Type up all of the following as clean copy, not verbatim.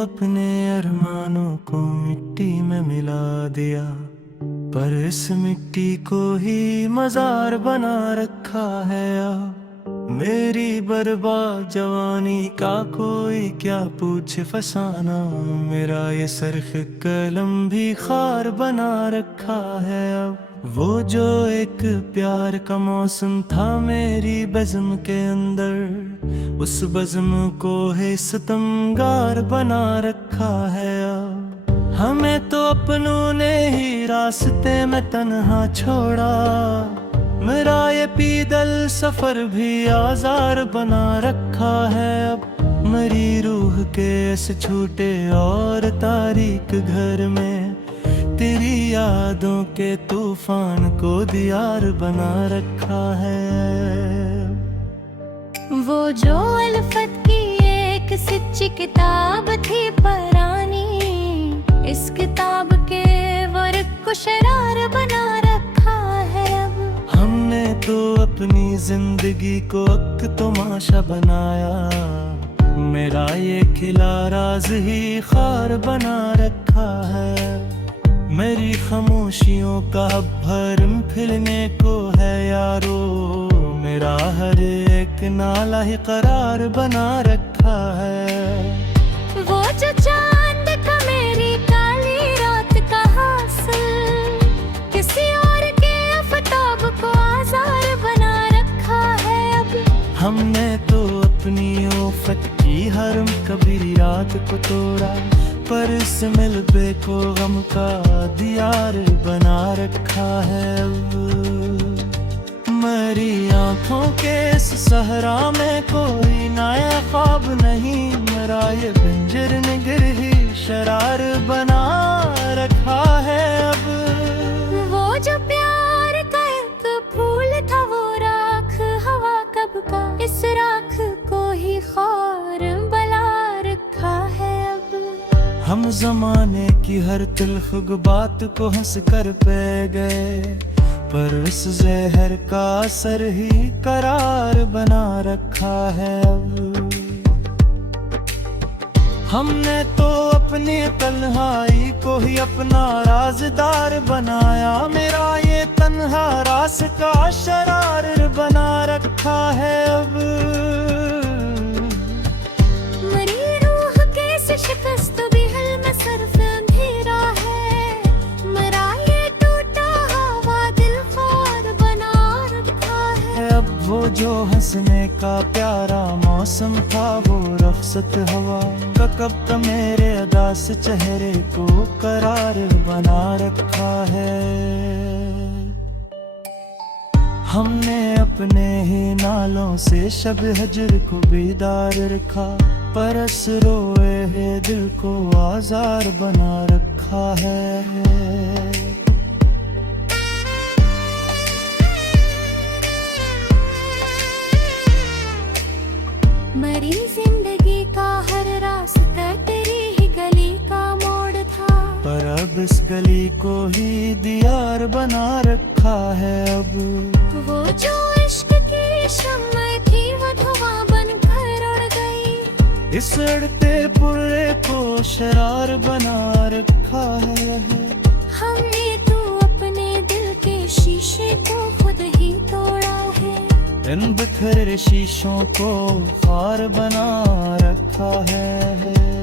अपने अरमानों को मिट्टी में मिला दिया, पर इस मिट्टी को ही मजार बना रखा है। अब मेरी बर्बाद जवानी का कोई क्या पूछे फसाना, मेरा ये सरख कलम भी खार बना रखा है। अब वो जो एक प्यार का मौसम था मेरी बज़्म के अंदर, उस बज़्म को है सितमगार बना रखा है। अब हमें तो अपनों ने ही रास्ते में तन्हा छोड़ा, मेरा ये पीदल सफर भी आजार बना रखा है। अब मेरी रूह के इस छोटे और तारीक घर में तेरी यादों के तूफान को दियार बना रखा है। वो जो उल्फत की एक सच्ची किताब थी पुरानी, इस किताब के वर्क को शरार बना रखा है। अब हमने तो अपनी जिंदगी को एक तमाशा बनाया, मेरा ये खिला राज ही खार बना रखा है। मेरी खामोशियों का भरम फिरने को है यारो, मेरा हर एक नाला ही करार बना रखा है। वो जो चांद का मेरी काली रात का हासिल, किसी और के आफताब को आजार बना रखा है। अब हमने तो अपनी उफ़त की हरम कभी रात को तोड़ा, पर इस मिलबे को गम का दियार बना रखा है। अब मेरी आँखों के इस सहरा में कोई नया ख्वाब नहीं, मेरा ये बंजर निगर ही शरार बना रखा है। अब वो जो प्यार का एक फूल था वो राख हवा कब का, इस राख को ही खार बना रखा है। अब हम जमाने की हर तिल्ख बात को हंस कर पे गए, पर इस जहर का असर ही करार बना रखा है। अब हमने तो अपनी तन्हाई को ही अपना राज़दार बनाया, मेरा ये तन्हा रास्ता शरार बना रखा है। अब मेरी रूह कैसे शिकस्त भी हल में सिर्फ अंधेरा है, मेरा ये टूटा हवा दिल खार बना रखा है। अब वो जो हंसने का प्यारा मौसम था वो रख्सत हवा का कब का मेरे अदास चेहरे को करार बना रखा है। हमने अपने ही नालों से शब हजर को बेदार रखा, परस रोए है दिल को आजार बना रखा है। मेरी जिंदगी का हर रास्ता तेरी ही गली का मोड़ था, पर अब इस गली को ही दियार बना रखा है। अब वो जो इश्क की शम्मा थी वो धुआं बनकर उड़ गई, इस अड़ते पुर्रे को शरार बना रखा है। हमने तो अपने दिल के शीशे को खुद ही तोड़ा है, इन बिखरे शीशों को खार बना रखा है।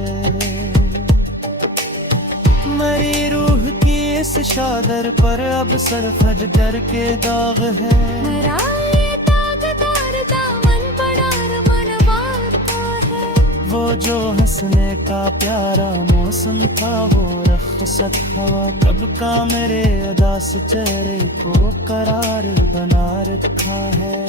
मेरी रूह की इस चादर पर अब सरफज डर के दाग है, मेरा ये दागदार दामन बड़ा मनवाता है। वो जो हंसने का प्यारा मौसम था वो रख्सत हवा कब का मेरे अदास चेहरे को करार बना रखा है।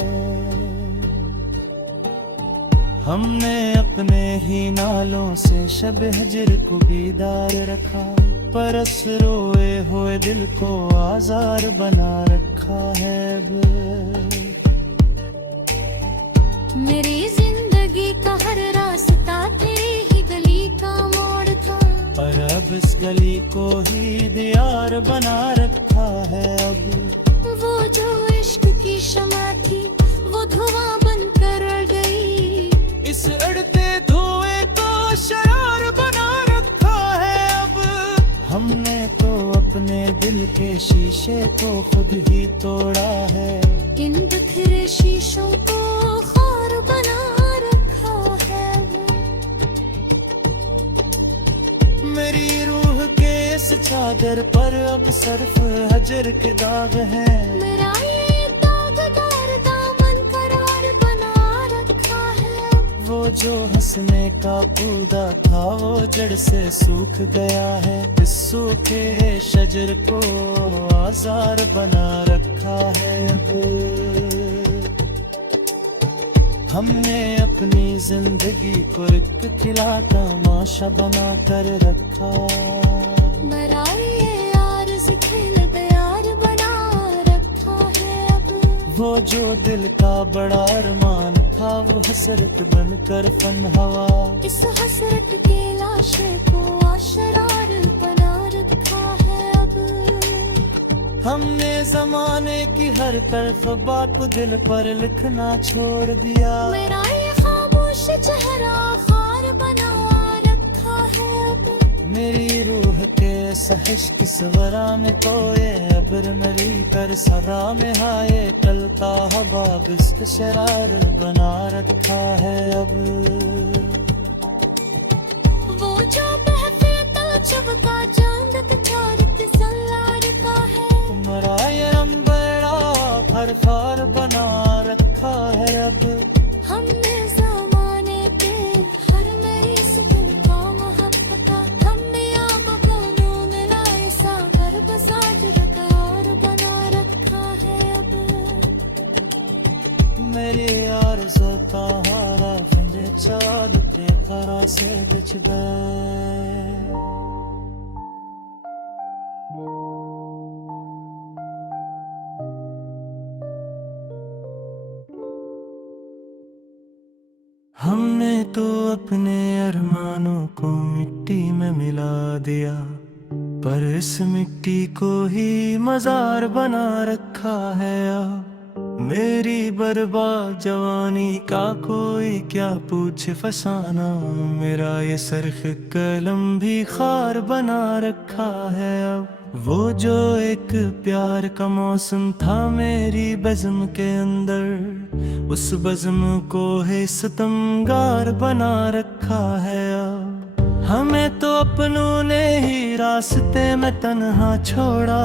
हमने अपने ही नालों से शब हजर को बेदार रखा, परस रोए हुए दिल को आजार बना रखा है। मेरी जिंदगी का हर रास्ता तेरी ही गली का मोड़ था, पर अब इस गली को ही दियार बना रखा है। अब वो जो इश्क की शमा थी वो धुआं बनकर उड़ गई, इस अड़ते धुएं को शरार बना हमने तो अपने दिल के शीशे को खुद ही तोड़ा है। इन बिखरे शीशों को खार बना रखा है। मेरी रूह के इस चादर पर अब सिर्फ हजर के दाग हैं। मेरा ये दागदार दामन करार बना रखा है। वो जो हंसने का पौधा था वो जड़ से सूख गया है। इस सूखे शजर को आजार बना रखा है। हमने अपनी जिंदगी को एक खिला तमाशा बना कर रखा। मेरा ये आरज़ खिल बेयार बना रखा है। अब वो जो दिल का बड़ा अरमान था वो हसरत बनकर फन हवा। इस हसरत के लाशे को आशरार बना रखा है। अब हमने जमाने की हर तरफ बात को दिल पर लिखना छोड़ दिया। मेरा ये खामोश चेहरा खार बना रखा है। अब मेरी रूह के सहिश की सवरा में कोए अब्र मरी कर सदा में हाय कल का हवा बिस्त शरार बना रखा है। अब वो जो बहते तो चबका चांद तारक सल्लार का है। तुम्हारा ये अंबरा फर फार बना रखा है। अब हमने ज़माने के हर मेरी सुकून का महत्ता। हमने यहाँ दोनों मिलाए सागर बसात करार बना रखा है। अब मेरी आरज़ू का हारा फंदे चाँद पे खरा से बिछ गए। हमने तो अपने अरमानों को मिट्टी में मिला दिया, पर इस मिट्टी को ही मजार बना रखा है। मेरी बर्बाद जवानी का कोई क्या पूछे फसाना। मेरा ये सरख कलम भी खार बना रखा है। अब वो जो एक प्यार का मौसम था मेरी बज़्म के अंदर, उस बज़्म को है सितमगार बना रखा है। अब हमें तो अपनों ने ही रास्ते में तन्हा छोड़ा।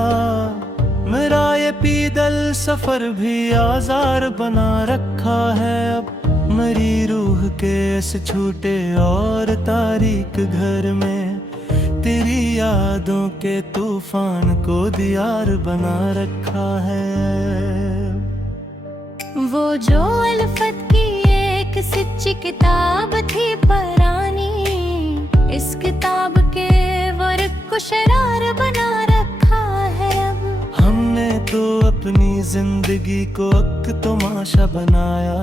मेरा ये पीदल सफर भी आजार बना रखा है। अब मेरी रूह के इस छोटे और तारीक घर में तेरी यादों के तूफान को दियार बना रखा है। वो जो अल्फत की एक सच्ची किताब थी पुरानी, इस किताब के वर्क को शरार बना रखा है। अब हमने तो अपनी जिंदगी को एक तमाशा बनाया।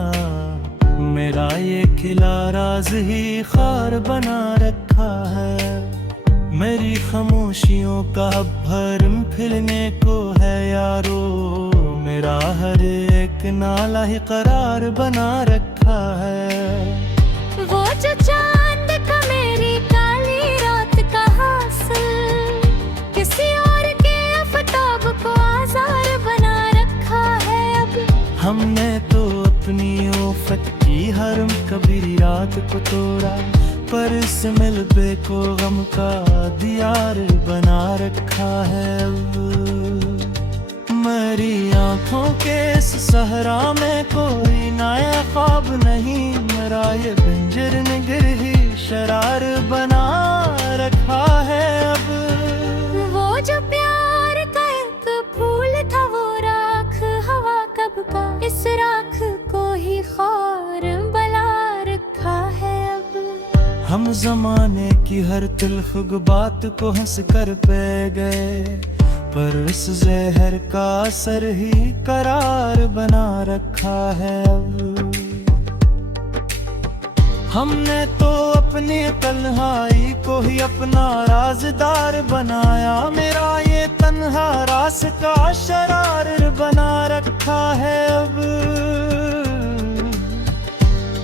मेरा ये खिला राज ही खार बना रखा है। मेरी खामोशियों का भरम फिरने को है यारो। मेरा हर एक नाला ही करार बना रखा है। वो जो चांद का मेरी काली रात का हासिल, किसी और के आफताब को आजार बना रखा है। अब हमने तो अपनी ओफत की हरम कभी रात को तोड़ा, पर इस मिलबे को गम का दियार बना रखा है। मेरी आंखों के इस सहरा में कोई नया ख्वाब नहीं। मेरा ये बंजर निगर ही शरार बना रखा है। अब वो जो प्यार का एक फूल था वो राख हवा कब का, इस राख को ही खार बना रखा है। अब हम जमाने की हर तिल्फ बात को हंस कर पे गए, पर इस जहर का असर ही करार बना रखा है। अब हमने तो अपनी तन्हाई को ही अपना राज़दार बनाया। मेरा ये तन्हा रास्ता शरार बना रखा है। अब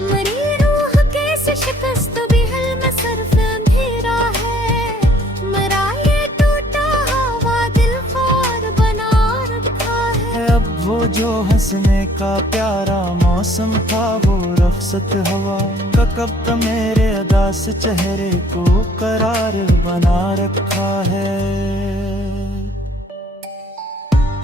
मेरी रूह कैसे शिकस्त भी हल में सिर्फ अंधेरा है। मेरा ये टूट हंसने का प्यारा मौसम था, वो रख्सत हवा का कब मेरे अदा से चेहरे को करार बना रखा है।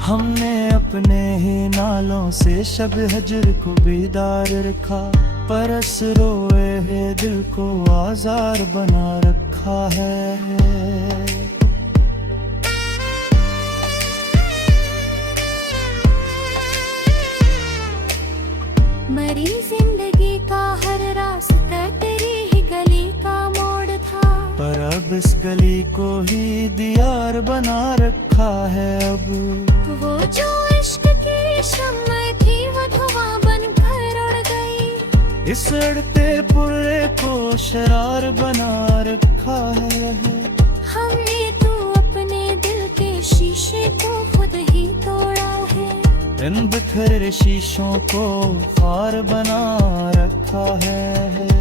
हमने अपने ही नालों से शब हजर को बेदार रखा, परस रोए है दिल को आजार बना रखा है। मरी जिंदगी का हर रास्ता तेरी ही गली का मोड़ था, पर अब इस गली को ही दीवार बना रखा है। अब वो जो इश्क की शम्मा थी वो धुआं बनकर उड़ गई, इस अड़ते पुर्रे को शरार बना रखा है। हमने तो अपने दिल के शीशे को खुद ही तोड़ा है, इन बिखरे शीशों को खार बना रखा है।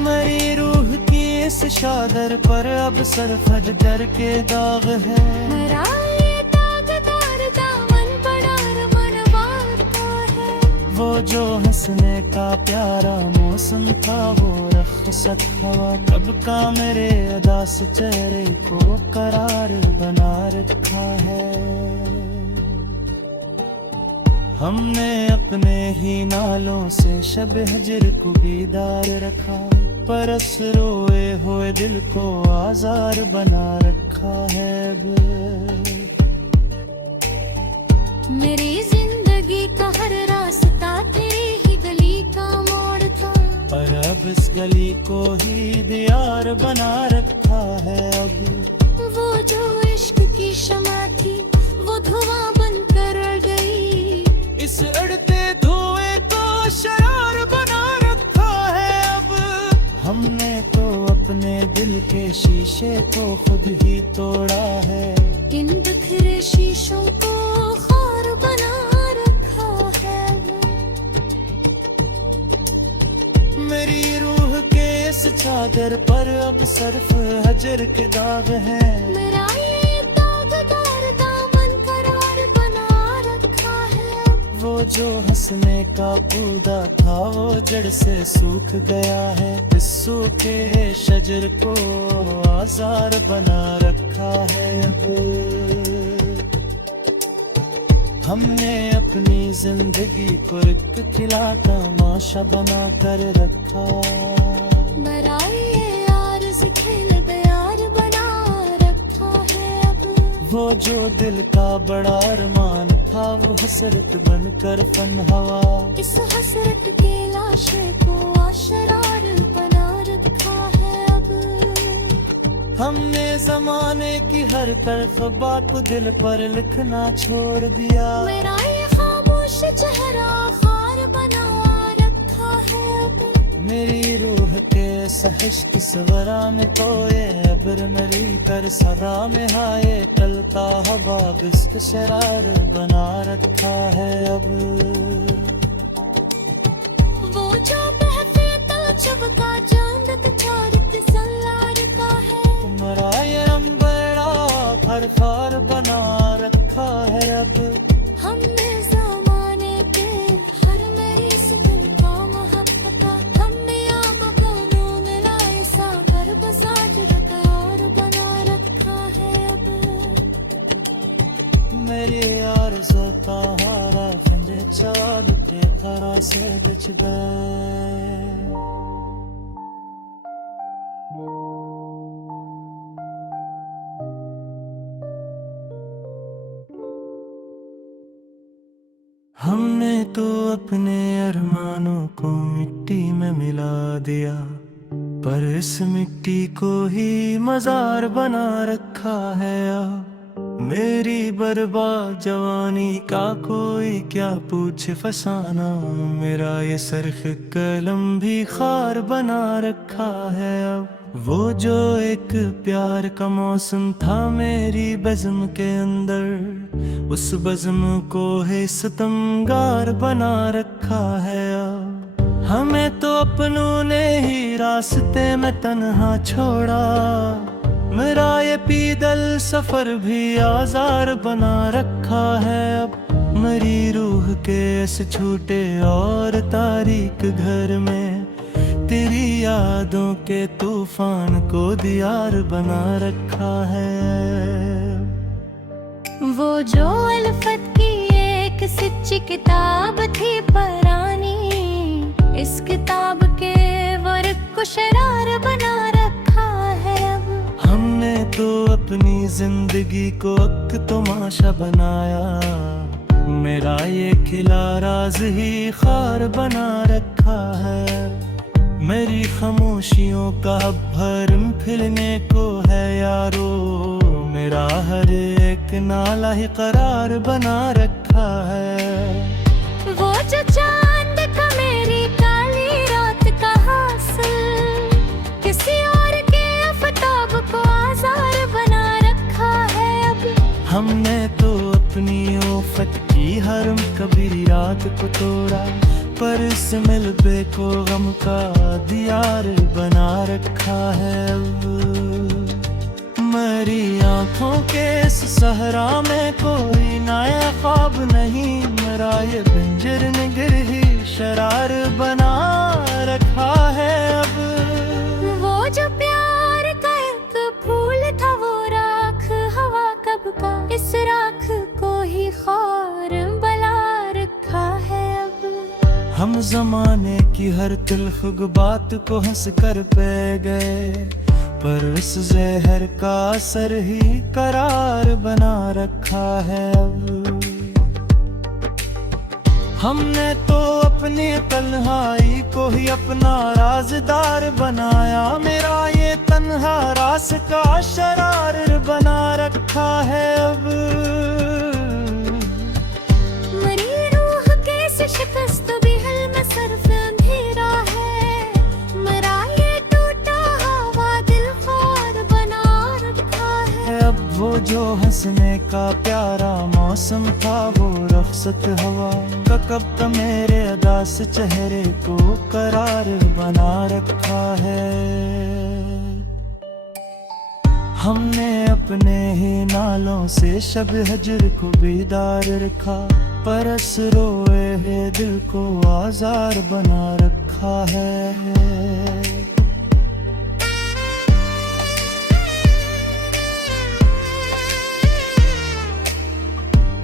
मेरी रूह की इस चादर पर अब सरफज डर के दाग है। मेरा ये दागदार दामन बड़ा मनवाता है, वो जो हंसने का प्यारा मौसम था, वो रख्सत हवा कब का मेरे अदा से चेहरे को करार बना रखा है। हमने अपने ही नालों से शब हजर को बेदार रखा, परस रोए हुए दिल को आजार बना रखा है। मेरी जिंदगी का हर रास्ता तेरी ही गली का मोड़ था, पर अब इस गली को ही दीवार बना रखा है। अब वो जो इश्क की शमा थी वो धुआं बनकर उड़ गई, इस अड़ते धुएं को शरार बना रखा है। अब हमने तो अपने दिल के शीशे को खुद ही तोड़ा है, इन बिखरे शीशों को खार बना रखा है। मेरी रूह के इस चादर पर अब सर्फ हजर के दाग है। मेरा ये दागदार दामन करार बना रखा है, वो जो हंसने का पौधा था, वो जड़ से सूख गया है। इस सूखे शजर को आजार बना रखा है। हमने अपनी जिंदगी को एक खिला तमाशा बना कर रखा, मेरा ये आर्ज़ खेल बेयार बना रखा है। अब वो जो दिल का बड़ा अरमान था, वो हसरत बनकर फन हवा, इस हसरत के लाशे को आशरार बना रखा है। अब हमने जमाने की हर तरफ बात को दिल पर लिखना छोड़ दिया, मेरा ये खामोश चेहरा खार बना रखा है। अब मेरी रूह के सहश की सवरा में तो ये अब्र मिली कर सदा में हाय कल का हवा बिस्त शरार बना रखा है। अब वो जो बहते ताजुब का चांद तारक सल्लार का है, तुम्हारा ये अंबरा हर फार बना रखा है। अब हमने ज़माने के हर मेरी सितम का महत्ता, हमने आँखों को नून लाए सागर बसाजरत और बना रखा है। अब मेरी आरज़ू का हारा फंदे चाँद के खरा से बिछ गए। हमने तो अपने अरमानों को मिट्टी में मिला दिया, पर इस मिट्टी को ही मजार बना रखा है। मेरी बर्बाद जवानी का कोई क्या पूछे फसाना, मेरा ये सरख कलम भी खार बना रखा है। अब वो जो एक प्यार का मौसम था मेरी बज़्म के अंदर, उस बज़्म को है सितमगार बना रखा है। अब हमें तो अपनों ने ही रास्ते में तन्हा छोड़ा, मेरा ये पैदल सफर भी आजार बना रखा है अब। मेरी रूह के इस छूटे और तारीक घर में तेरी यादों के तूफान को दियार बना रखा है। वो जो उल्फत की एक सच्ची किताब थी पुरानी, इस किताब के वर्क को शरार बना रखा है अब। हमने तो अपनी जिंदगी को अक तमाशा बनाया, मेरा ये खिला राज ही खार बना रखा है। मेरी खामोशियों का भरम फिरने को है यारो, मेरा हर एक नाला ही करार बना रखा है। वो जो चांद का मेरी काली रात का हासिल, किसी और के आफताब को आजार बना रखा है अब। हमने तो अपनी उफ़क़ की हर कभी रात को तोड़ा, पर इस मिलबे को गम का दियार बना रखा है अब। मेरी आँखों के इस सहरा में कोई नया ख्वाब नहीं, मेरा ये पिंजर निगर ही शरार बना रखा है अब। वो जो प्यार का एक फूल था वो राख हवा कब का, इस राख को ही खार बना रखा है अब। हम जमाने की हर तिल्ख बात को हंस कर पे गए, पर इस जहर का असर ही करार बना रखा है अब। हमने तो अपनी तन्हाई को ही अपना राज़दार बनाया, मेरा ये तन्हा रास का शरार बना रखा है अब। मेरी रूह के इस शिकस्त भी हल में सिर्फ अंधेरा है, मेरा ये टूटा हवा दिल खार बना रखा है अब। वो जो हंसने का प्यारा मौसम था वो रख्सत हवा का कब का मेरे अदास चेहरे को करार बना रखा है। हमने अपने ही नालों से शब हजर को बेदार रखा, पर इस रोए हुए दिल को आजार बना रखा है।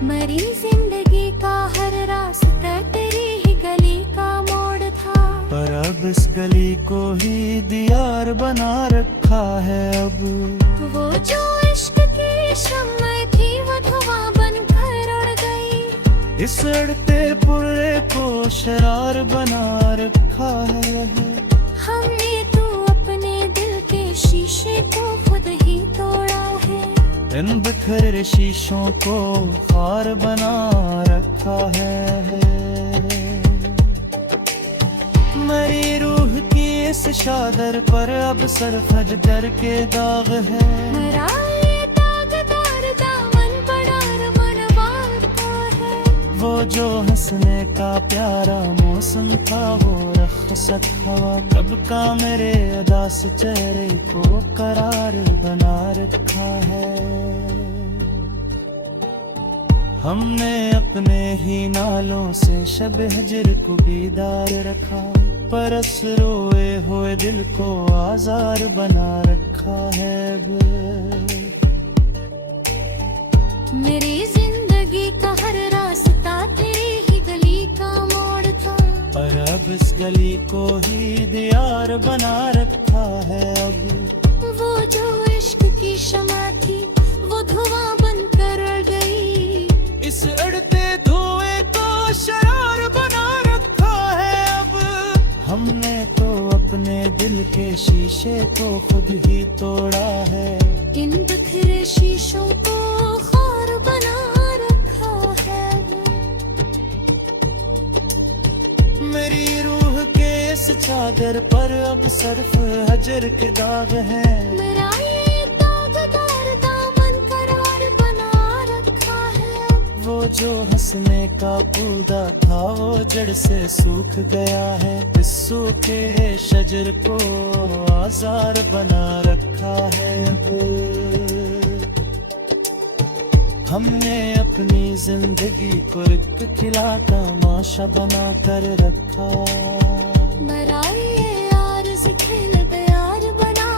मेरी जिंदगी का हर रास्ता तेरी ही गली का मोड़ था, पर अब इस गली को ही दियार बना रखा है अब। वो जो इश्क की शम्मा थी वो धुआं बनकर उड़ गई, इस अड़ते पुर्रे को शरार बना रखा है। हमने तो अपने दिल के शीशे को खुद ही तोड़ा है, इन बिखरे शीशों को खार बना रखा है। मेरी रूह की इस चादर पर अब सिर्फ डर के दाग है, मेरा ये दागदार दामन बड़ा मनवाता है। वो जो हंसने का प्यारा मौसम था वो रख्सत हवा कब का मेरे अदास चेहरे को करार बना रखा है। हमने अपने ही नालों से शब हजर को बेदार रखा, पर इस रोए हुए दिल को आजार बना रखा है। मेरी जिंदगी का हर रास्ता तेरी ही गली का मोड़ था, पर अब इस गली को ही दियार बना रखा है अब। वो जो इश्क की शमा थी वो धुआं बनकर उड़ गई, इस अड़ते धुएं को शरार बना रखा है अब। हमने तो अपने दिल के शीशे को खुद ही तोड़ा है, इन बिखरे शीशों को खार बना रखा है। मेरी रूह के इस चादर पर अब सिर्फ हजर के दाग हैं, मेरा ये दागदार दामन करार बना रखा है। वो जो हंसने का पौधा था वो जड़ से सूख गया है, इस सूखे शजर को आजार बना रखा है अब। हमने अपनी जिंदगी को एक खिला तमाशा बना कर रखा। मराए यार से खेल यार बना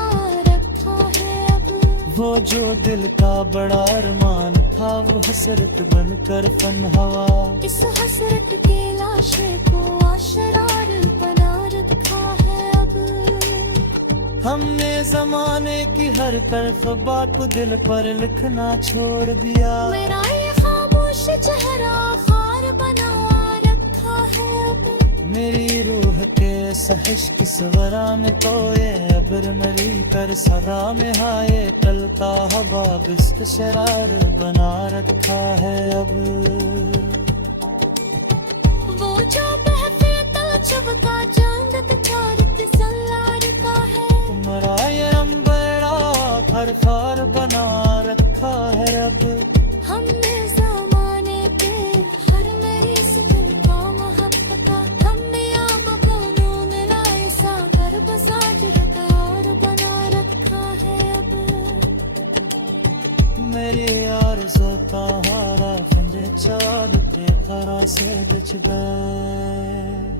रखा है अब। वो जो दिल का बड़ा अरमान था वो हसरत बनकर फन हवा। इस हसरत के लाशे को आशरार बना रखा है अब। हमने जमाने की हर तरफ बात को दिल पर लिखना छोड़ दिया। मेरा ये खामोश चेहरा खार बना रखा है अब। मेरी रूह के सहश की सवरा में कोए अबर मरी कर सदा में हाय कल का हवा बिस्त शरार बना रखा है अब। वो जो बहता चबका चांद तारक सल्लार का है। तुम्हारा अंबरा हर फार बना रखा है अब। हमने ज़माने पे हर नई सुगंध का महत्ता। हमने आबों में लाए सागर बसा और बना रखा है अब। मेरी आरज़ू का हारा फिंदे चाँद पे खरा से बिछ गए।